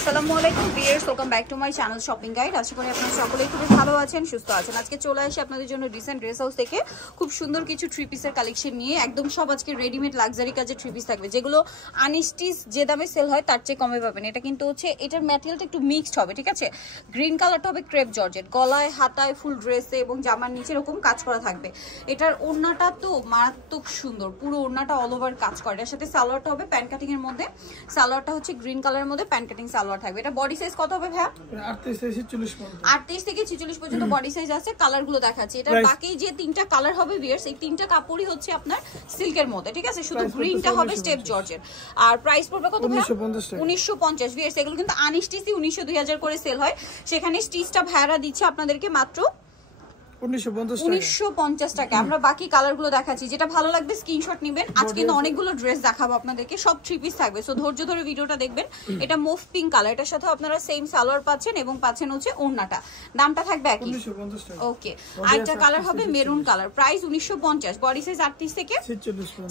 আসসালামু আলাইকুম viewers, welcome back to my channel shopping guide. আশা করি আপনারা সকলেই খুব ভালো আছেন, সুস্থ আছেন। আজকে চলে আসি আপনাদের জন্য রিসেন্ট ড্রেস হাউস থেকে খুব সুন্দর কিছু থ্রি পিসের কালেকশন নিয়ে। একদম সব আজকে রেডিমেড লাক্সারি কাজের থ্রি পিস থাকবে, যেগুলো আনস্টিচ যে দামে সেল হয় তার চেয়ে কমে পাবেন। এটা কিন্তু হচ্ছে এটার ম্যাটেরিয়ালটা একটু মিক্সড হবে, ঠিক আছে। গ্রিন কালারটা হবে ক্রেপ জর্জেট, গলায় হাতায় ফুল ড্রেসে এবং জামার নিচে এরকম কাজ করা থাকবে। এটার ওড়নাটা তো মারাত্মক সুন্দর, পুরো ওড়নাটা অল ওভার কাজ করে। এর সাথে সালোয়ারটা হবে প্যান্ট কাটিং এর মধ্যে, সালোয়ারটা হচ্ছে গ্রিন কালারের মধ্যে প্যান্ট কাটিং সালোয়ার থাকবে। এটা বডি সাইজ কত হবে ভাইয়া? 38 থেকে 46 পর্যন্ত বডি সাইজ আছে। কালার গুলো দেখাচ্ছি। এটা বাকি যে তিনটা কালার হবে ভিউয়ার্স, এই তিনটা কাপড়ই হচ্ছে আপনার সিল্কের মধ্যে, ঠিক আছে। শুধু গ্রিনটা হবে স্টেপ জর্জেট। আর প্রাইস পড়বে কত ভাইয়া? 1950 ভিউয়ার্স। এগুলো কিন্তু আনস্টিচই 1900-2000 করে সেল হয়, সেখানে স্টিচটা ভাড়া দিচ্ছে আপনাদেরকে মাত্র 1950 টাকা। আমরা বাকি কালার গুলো দেখাচ্ছি, যেটা ভালো লাগবে স্ক্রিনশট নেবেন। আজকে কিন্তু অনেকগুলো ড্রেস দেখাবো আপনাদেরকে, সব থ্রি পিস থাকবে, সো ধৈর্য ধরে ভিডিওটা দেখবেন। এটা মুভ পিঙ্ক কালার, এটার সাথে আপনারা সেম সালোয়ার পাচ্ছেন এবং পাচ্ছেন হচ্ছে ওড়নাটা। দামটা থাকবে একই, ওকে। আরেকটা কালার হবে maroon colour, price 1950, body size 38 থেকে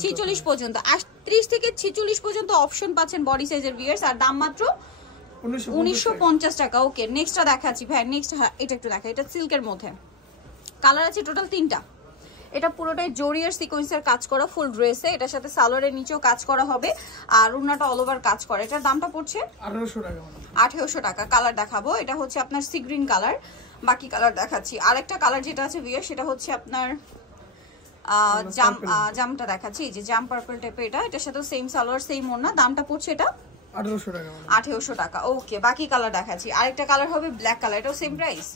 46 পর্যন্ত। 38 থেকে 46 পর্যন্ত অপশন পাচ্ছেন বডি সাইজের ভিউয়ার্স, আর দাম মাত্র 1950 টাকা। ওকে, নেক্সটটা দেখাচ্ছি ভাই। নেক্সট এটা একটু দেখা, এটা সিল্কের মধ্যে কালার আছে টোটাল 3টা। এটা পুরোটাই জরিয়ার সিকোয়েন্সের কাজ করা ফুল ড্রেসে, এটার সাথে সালোয়ারের নিচেও কাজ করা হবে আর ওড়নাটা অল ওভার কাজ করে। এটার দামটা পড়ছে 1800 টাকা। কালার দেখাবো, এটা হচ্ছে আপনার সি গ্রিন কালার। বাকি কালার দেখাচ্ছি। আরেকটা কালার যেটা আছে ভিউয়ার, সেটা হচ্ছে আপনার জামটা দেখাচ্ছি, এই যে জাম পার্পল টাইপের। এটার সাথে সেম সালোয়ার সেম ওড়না, দামটা পড়ছে এটা 1800 টাকা। ওকে, বাকি কালার দেখাচ্ছি। আরেকটা কালার হবে ব্ল্যাক কালার, এটাও সেম প্রাইস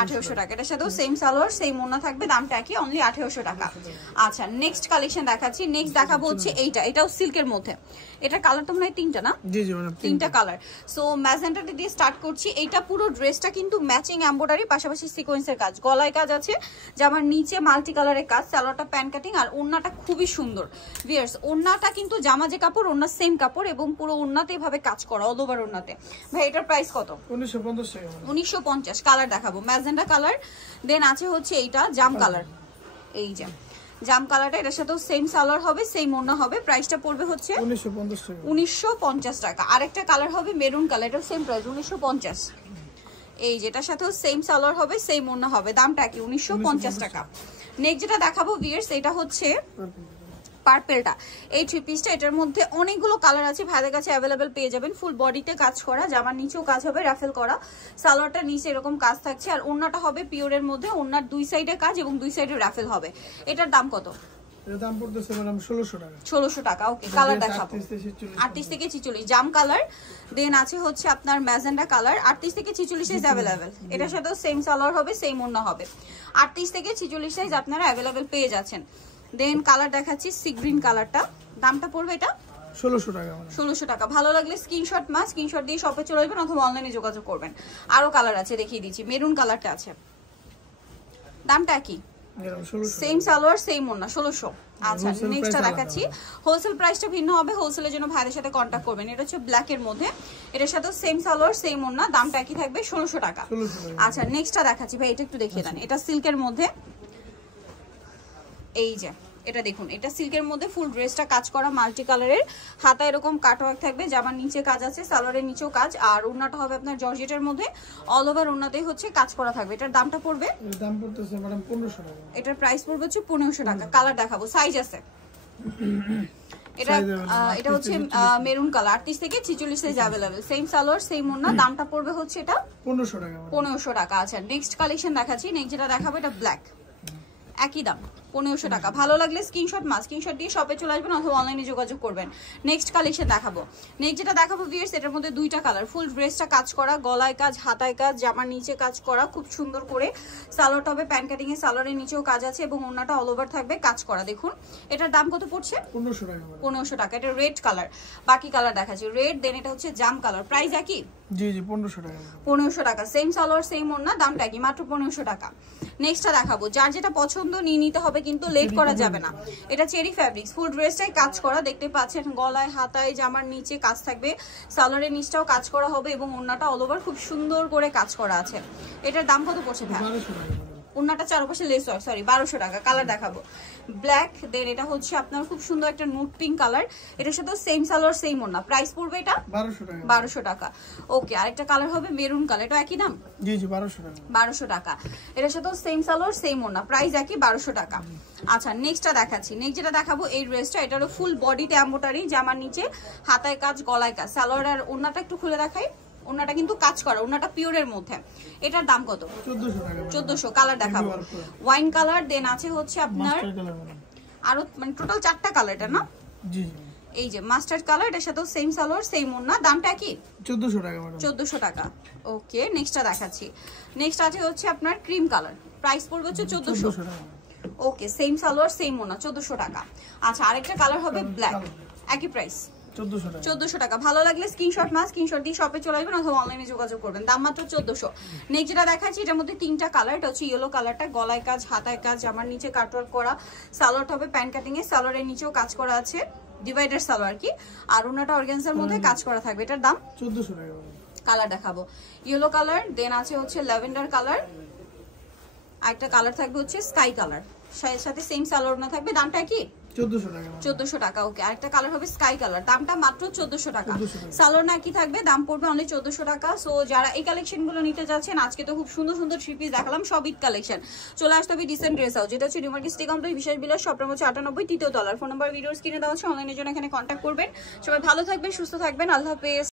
1800 টাকা। এটার সাথেও সেম সালোয়ার সেম ওড়না থাকবে, দামটা কি অনলি 1800 টাকা। আচ্ছা, নেক্সট কালেকশন দেখাচ্ছি। নেক্সট দেখাবো হচ্ছে এইটা, এটাও সিল্কের মধ্যে। এটা কালার তো মনে হয় 3টা না? জি জি ম্যাডাম, 3টা কালার। সো ম্যাজেন্টাটা দিয়ে স্টার্ট করছি। এইটা পুরো ড্রেসটা কিন্তু ম্যাচিং এমব্রয়ডারি, পাশাপাশি সিকোয়েন্সের কাজ, গলায় কাজ আছে, জামার নিচে মাল্টি কালারের কাজ, সালোয়ারটা প্যান্ট কাটিং আর ওড়নাটা খুবই সুন্দর ভিউয়ার্স। ওড়নাটা কিন্তু জামা যে কাপড়, ওড়না সেম কাপড় এবং পুরো ওড়নাতে এভাবে কাজ করা, অল ওভার ওড়নাতে। ভাই এটার প্রাইস কত? 1950 টাকা। 1950। কালার দেখাবো ম্যাজেন্টা কালার, দেন আছে হচ্ছে এইটা জাম কালার, এই যে জাম কালারটা। এটার সাথেও সেম সালোয়ার হবে সেম ওড়না হবে, প্রাইসটা পড়বে হচ্ছে 1950 টাকা। আরেকটা কালার হবে মেরুন কালার, এটাও সেম প্রাইস 1950। এই যেটার সাথেও সেম সালোয়ার হবে সেম ওড়না হবে, দামটা কি 1950 টাকা। নেক্সট যেটা দেখাবো ভিউয়ার্স, এটা হচ্ছে পার্পেলটা। এই থ্রি পিসটা, এটার মধ্যে অনেকগুলো কালার আছে, ভাইদের কাছে অ্যাভেলেবেল পেয়ে যাবেন। ফুল বডিতে কাজ করা, জামার নিচেও কাজ হবে রাফেল করা, সালোয়ারটা নিচে এরকম কাজ থাকছে আর ওড়নাটা হবে পিওরের মধ্যে, ওড়নার দুই সাইডে কাজ এবং দুই সাইডে রাফেল হবে। এটার দাম কত? এর দাম পড়তেছে ম্যাডাম 1600 টাকা। 1600 টাকা। ওকে, কালার দেখাবো। 38 থেকে 46 জাম কালার, দেন আছে হচ্ছে আপনার ম্যাজেন্টা কালার। 38 থেকে 46 সাইজ অ্যাভেলেবেল, এটার সাথেও সেম সালোয়ার হবে সেম ওড়না হবে। 38 থেকে 46 সাইজ আপনারা অ্যাভেলেবেল পেয়ে যাচ্ছেন। দেন কালার দেখাচ্ছি সি গ্রিন কালারটা, দামটা পড়বে এটা 1600 টাকা। 1600 টাকা। ভালো লাগলে স্ক্রিনশট স্ক্রিনশট দিয়ে শপে চলে আসবেন অথবা অনলাইনে যোগাযোগ করবেন। আরো কালার আছে, দেখিয়ে দিচ্ছি। মেরুন কালারটা আছে, দামটা কি সেম সালোয়ার সেম ওড়না 1600। আচ্ছা, নেক্সটটা দেখাচ্ছি। হোলসেল প্রাইসটা ভিন্ন হবে, হোলসেলের জন্য ভাইদের সাথে কন্ট্যাক্ট করবেন। এটা হচ্ছে ব্ল্যাক এর মধ্যে, এটার সাথে সেম সালোয়ার সেম ওড়না, দামটা কি থাকবে 1600 টাকা। আচ্ছা, নেক্সটটা দেখাচ্ছি ভাই, এটা একটু দেখিয়ে দেন। এটা সিল্কের মধ্যে, এই যে এটা দেখুন, এটা সিল্কের মধ্যে ফুল ড্রেসটা কাজ করা মাল্টি কালারের, হাতা এরকম কাটওয়ার্ক থাকবে, জামার নিচে কাজ আছে, সালোয়ারের নিচেও কাজ আর ওড়নাটা হবে আপনার জর্জেটের মধ্যে, অল ওভার ওড়নাতেই হচ্ছে কাজ করা থাকবে। এটার দামটা পড়বে, এর দাম পড়তেছে ম্যাডাম 1500 টাকা। এটার প্রাইস পড়বে হচ্ছে 1500 টাকা। কালার দেখাবো, সাইজ আছে। এটা হচ্ছে মেরুন কালার, 38 থেকে 46 size available, same salwar same ওড়না, দামটা পড়বে হচ্ছে এটা 1500 টাকা। 1500 টাকা। আচ্ছা, নেক্সট কালেকশন দেখাচ্ছি। নেক্সট যেটা দেখাবো এটা ব্ল্যাক, একই দাম 1500 টাকা। ভালো লাগলে স্ক্রিনশট দিয়ে শপে চলে আসবেন অথবা অনলাইনে যোগাযোগ করবেন। নেক্সট কালেকশন দেখাবো। নেক্সট যেটা দেখাবো ভিউয়ার্স, এটার মধ্যে 2টা কালার, ফুল ড্রেসটা কাজ করা, গলায় কাজ হাতায় কাজ, জামার নিচে কাজ করা খুব সুন্দর করে, সালোয়ারটা হবে প্যান্ট কাটিং এ, সালোয়ারের নিচেও কাজ আছে এবং ওড়নাটা অল ওভার থাকবে কাজ করা। দেখুন এটার দাম কত পড়ছে? 1500 টাকা। 1500 টাকা। এটা রেড কালার, বাকি কালার দেখাচ্ছি। রেড, দেন এটা হচ্ছে জাম কালার, প্রাইস একই জি জি 1500 টাকা। 1500 টাকা, সেম সালোয়ার সেম ওড়না, দামটা কি মাত্র 1500 টাকা। নেক্সটটা দেখাবো, যার যেটা পছন্দ নিয়ে নিতে হবে, কিন্তু লেট করা যাবে না। এটা চেরি ফ্যাব্রিক্স, ফুল ড্রেসটাই কাজ করা, দেখতে পাচ্ছেন গলায় হাতায় জামার নিচে কাজ থাকবে, সালোয়ারের নিচটাও কাজ করা হবে এবং ওড়নাটা অল ওভার খুব সুন্দর করে কাজ করা আছে। এটার দাম কত পড়ছে ভাই? ওন্নাটা চারপাশে লেস ওয়ার্ক, সরি 1200 টাকা। কালার দেখাবো ব্ল্যাক, দেন এটা হচ্ছে আপনার খুব সুন্দর একটা নুট পিঙ্ক কালার, এটার সাথে সেম সালোয়ার সেম ওন্না, প্রাইস পড়বে এটা 1200 টাকা। ওকে, আরেকটা কালার হবে মেরুন কালার, এটা একই দাম? জি জি 1200 টাকা। 1200 টাকা, এটার সাথে সেম সালোয়ার সেম ওন্না, প্রাইস একই 1200 টাকা। আচ্ছা নেক্সটটা দেখাচ্ছি, নেক্সট যেটা দেখাবো এই ড্রেসটা, এটারও ফুল বডিতে এমব্রয়ডারি, জামার নিচে হাতায় কাজ গলায় কাজ, সালোয়ার আর ওন্নাটা একটু খুলে দেখাই। ওন্নাটা কিন্তু কাজ করা, ওন্নাটা পিওরের মধ্যে। এটার দাম কত? 1400 টাকা। 1400। কালার দেখাবো ওয়াইন কালার, দেন আছে হচ্ছে আপনার আরো মানে টোটাল 4টা কালার এটা না? জি জি। এই যে মাস্টার্ড কালার, এটার সাথে সেম সালোয়ার সেম ওন্না, দামটা কি? 1400 টাকা ম্যাডাম। 1400 টাকা। ওকে, নেক্সটটা দেখাচ্ছি। নেক্সট আছে হচ্ছে আপনার ক্রিম কালার, প্রাইস পড়বে হচ্ছে 1400 টাকা। ওকে, সেম সালোয়ার সেম ওন্না, 1400 টাকা। আচ্ছা আরেকটা কালার হবে ব্ল্যাক, একই প্রাইস 1400 টাকা। ভালো লাগলে স্ক্রিনশট দিয়ে শপে চলে আসবেন অথবা অনলাইনে যোগাযোগ করবেন, দাম মাত্র 1400। নেক্সট যেটা দেখাচ্ছি এটার মধ্যে 3টা কালার, এটা হচ্ছে ইয়েলো কালারটা, গলায় কাজ হাতায় কাজ, আমার নিচে কাটওয়ার্ক করা, সালোয়ারটা হবে প্যান্ট কাটিং এ, সালোয়ারের নিচেও কাজ করা আছে, ডিভাইডার সালোয়ার কি, আর ওনাটা অর্গানজার মধ্যে কাজ করা থাকবে। এটার দাম 1400 টাকা। কালার দেখাবো ইয়েলো কালার, দেন আছে হচ্ছে ল্যাভেন্ডার কালার, আরেকটা কালার থাকবে হচ্ছে স্কাই কালার, সাথে সেম সালোয়ার না থাকবে, দামটা কি? 1400 টাকা। 1400 টাকা। ওকে, আরেকটা কালার হবে স্কাই কালার, দামটা মাত্র 1400 টাকা। সালোয়ার না কি থাকবে, দাম পড়বে অনলি 1400 টাকা। সো যারা এই কালেকশন গুলো নিতে যাচ্ছেন, আজকে তো খুব সুন্দর সুন্দর থ্রি পিস দেখালাম, সব ঈদ কালেকশন। চলে আসতে হবে ডিসেন্ট ড্রেস হাউস, যেটা হচ্ছে নিউ মার্কেট সিটি কমপ্লেক্স বিশেষ বিলাস, শপ নম্বর 98, 3য় তলার। ফোন নাম্বার ভিডিওর স্ক্রিনে দেওয়া আছে, অনলাইনের জন্য এখানে কন্ট্যাক্ট করবেন। সবাই ভালো থাকবেন, সুস্থ থাকবেন, আল্লাহ হাফেজ।